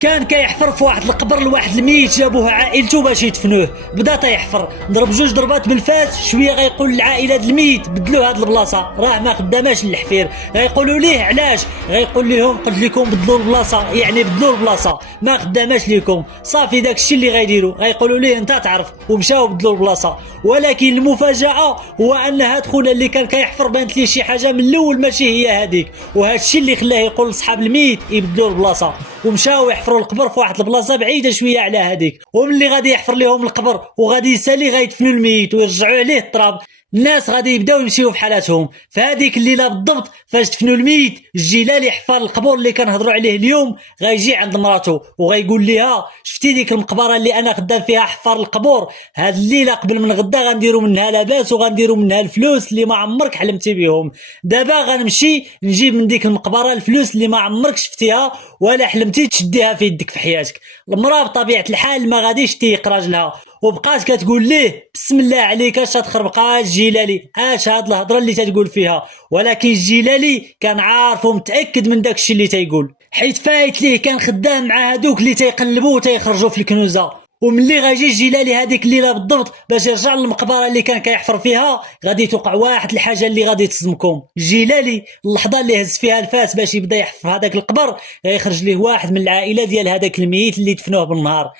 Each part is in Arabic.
كان كيحفر في واحد القبر لواحد الميت، جابوه عائلته باش يدفنوه. بدا تيحفر، ضرب جوج ضربات بالفاس، شويه غيقول للعائله الميت بدلوا هاد البلاصه، راه ما خداماش للحفير. غيقولوا ليه علاش؟ غيقول لهم قلت لكم بدلوا البلاصه، يعني بدلوا البلاصه، ما خداماش ليكم. صافي داك الشيء اللي غيديروا، غيقولوا ليه انت تعرف، ومشاو بدلوا البلاصه. ولكن المفاجاه هو ان هاد خونا اللي كان كيحفر بانت ليه شي حاجه من الاول ماشي هي هذيك، وهذا الشيء اللي خلاه يقول لصحاب الميت يبدلوا البلاصه. ومشاو يحفروا القبر في واحد البلاصه بعيده شويه على هذيك، وملي غادي يحفر لهم القبر وغادي يسالي غيدفنوا الميت ويرجعوا عليه التراب. الناس غادي يبداو يمشيو في حالاتهم. فهذيك الليله بالضبط فاش دفنوا الميت، الجيلالي حفار القبور اللي كنهضروا عليه اليوم غيجي عند مراته وغيقول لها شفتي ديك المقبره اللي انا خدام فيها حفار القبور؟ هاد الليله قبل من غدا غنديروا منها لاباس وغنديروا منها الفلوس اللي ما عمرك حلمتي بهم. دابا غنمشي نجيب من ديك المقبره الفلوس اللي ما عمرك شفتيها ولا حلمتي تشديها في يدك في حياتك. المراه بطبيعه الحال ما غاديش تيق راجلها، وبقات كتقول ليه بسم الله عليك اش تخربقها الجيلالي، اش هاد الهضره اللي تتقول فيها. ولكن الجيلالي كان عارف ومتاكد من داك الشيء اللي تيقول، حيت فايت ليه كان خدام مع هادوك اللي تيقلبوا وتيخرجوا في الكنوزه. وملي غيجي الجيلالي هذيك الليله بالضبط باش يرجع للمقبره اللي كان كيحفر فيها، غادي توقع واحد الحاجه اللي غادي تصدمكم. الجيلالي اللحظه اللي هز فيها الفاس باش يبدا يحفر هذاك القبر، غيخرج ليه واحد من العائله ديال هذاك الميت اللي دفنوه بالنهار.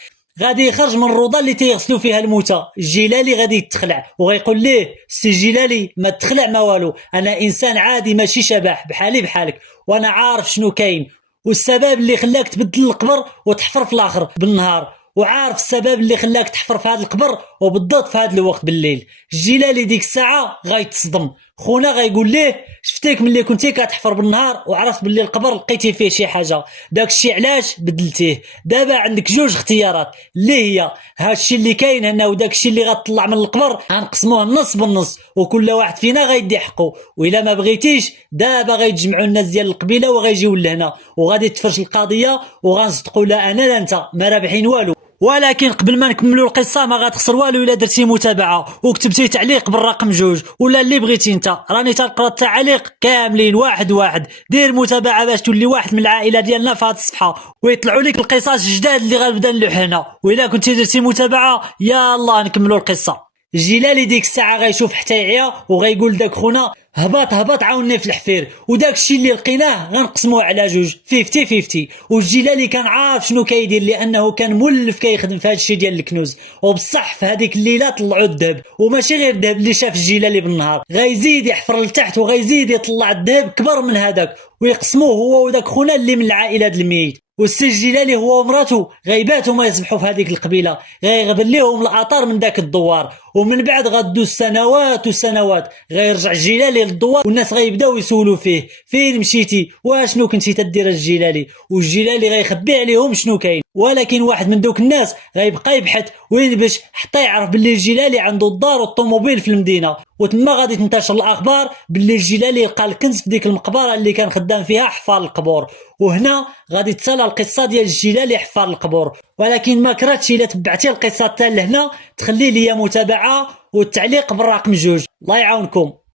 غادي يخرج من الروضه اللي تيغسلوا فيها الموتى. الجيلالي غادي يتخلع وغيقول ليه سي الجيلالي ما تخلع ما والو، انا انسان عادي ماشي شبح بحالي بحالك، وانا عارف شنو كاين والسبب اللي خلاك تبدل القبر وتحفر في الاخر بالنهار، وعارف السبب اللي خلاك تحفر في هذا القبر وبالضبط في هذا الوقت بالليل. الجيلالي ديك الساعه غيتصدم. خونا غيقول ليه شفتيك ملي كنتي كتحفر بالنهار وعرفت باللي القبر لقيتي فيه شي حاجه، داك الشيء علاش بدلتيه. دابا عندك جوج اختيارات اللي هي هاد الشيء اللي كاين هنا وداك الشيء اللي غتطلع من القبر غنقسموه نص بالنص وكل واحد فينا غيدي حقه، والا ما بغيتيش دابا غيتجمعوا الناس ديال القبيله وغيجيو لهنا وغادي تفرش القضيه وغنصدقوا لا انا لا انت ما رابحين والو. ولكن قبل ما نكملوا القصه ما غتخسر والو الا درتي متابعه وكتبتي تعليق بالرقم 2 ولا اللي بغيتي انت، راني تنقرا التعاليق كاملين واحد واحد. دير متابعه باش تولي واحد من العائله ديالنا في هذه الصفحه ويطلعوا لك القصص جداد اللي غنبدا نلوح هنا. والا كنتي درتي متابعه يلا نكملوا القصه. الجيلالي ديك الساعه غيشوف حتى يعيا وغيقول داك خونا هبط عاوني في الحفير، وداك الشيء اللي لقيناه غنقسموه على جوج 50-50. والجيلالي كان عارف شنو كيدير لانه كان مولف كيخدم في هذا الشيء ديال الكنوز. وبصح في هذيك الليله طلعوا الذهب، وماشي غير الذهب اللي شاف الجيلالي بالنهار، غيزيد يحفر لتحت وغيزيد يطلع الذهب كبر من هذاك ويقسموه هو وداك خونا اللي من العائله ديال الميت. والسي الجيلالي هو ومراته غيباتوا ما يسبحوا في هذيك القبيله، غيغبر ليهم الاثار من داك الدوار. ومن بعد غدوز سنوات وسنوات غيرجع الجيلالي للدوار والناس غيبداو يسولوا فيه فين مشيتي واشنو كنتي تدير الجيلالي، والجيلالي غيخبي عليهم شنو كاين. ولكن واحد من دوك الناس غيبقى يبحث وينبش حتى يعرف باللي الجيلالي عنده الدار والطوموبيل في المدينه، وتما غادي تنتشر الاخبار باللي الجيلالي لقى الكنز في ديك المقبره اللي كان خدام فيها حفار القبور. وهنا غادي تسالى القصه ديال الجيلالي حفار القبور. ولكن ما كرهتش الا تبعتي القصه حتى لهنا تخلي لي متابعه والتعليق بالرقم 2. الله يعاونكم.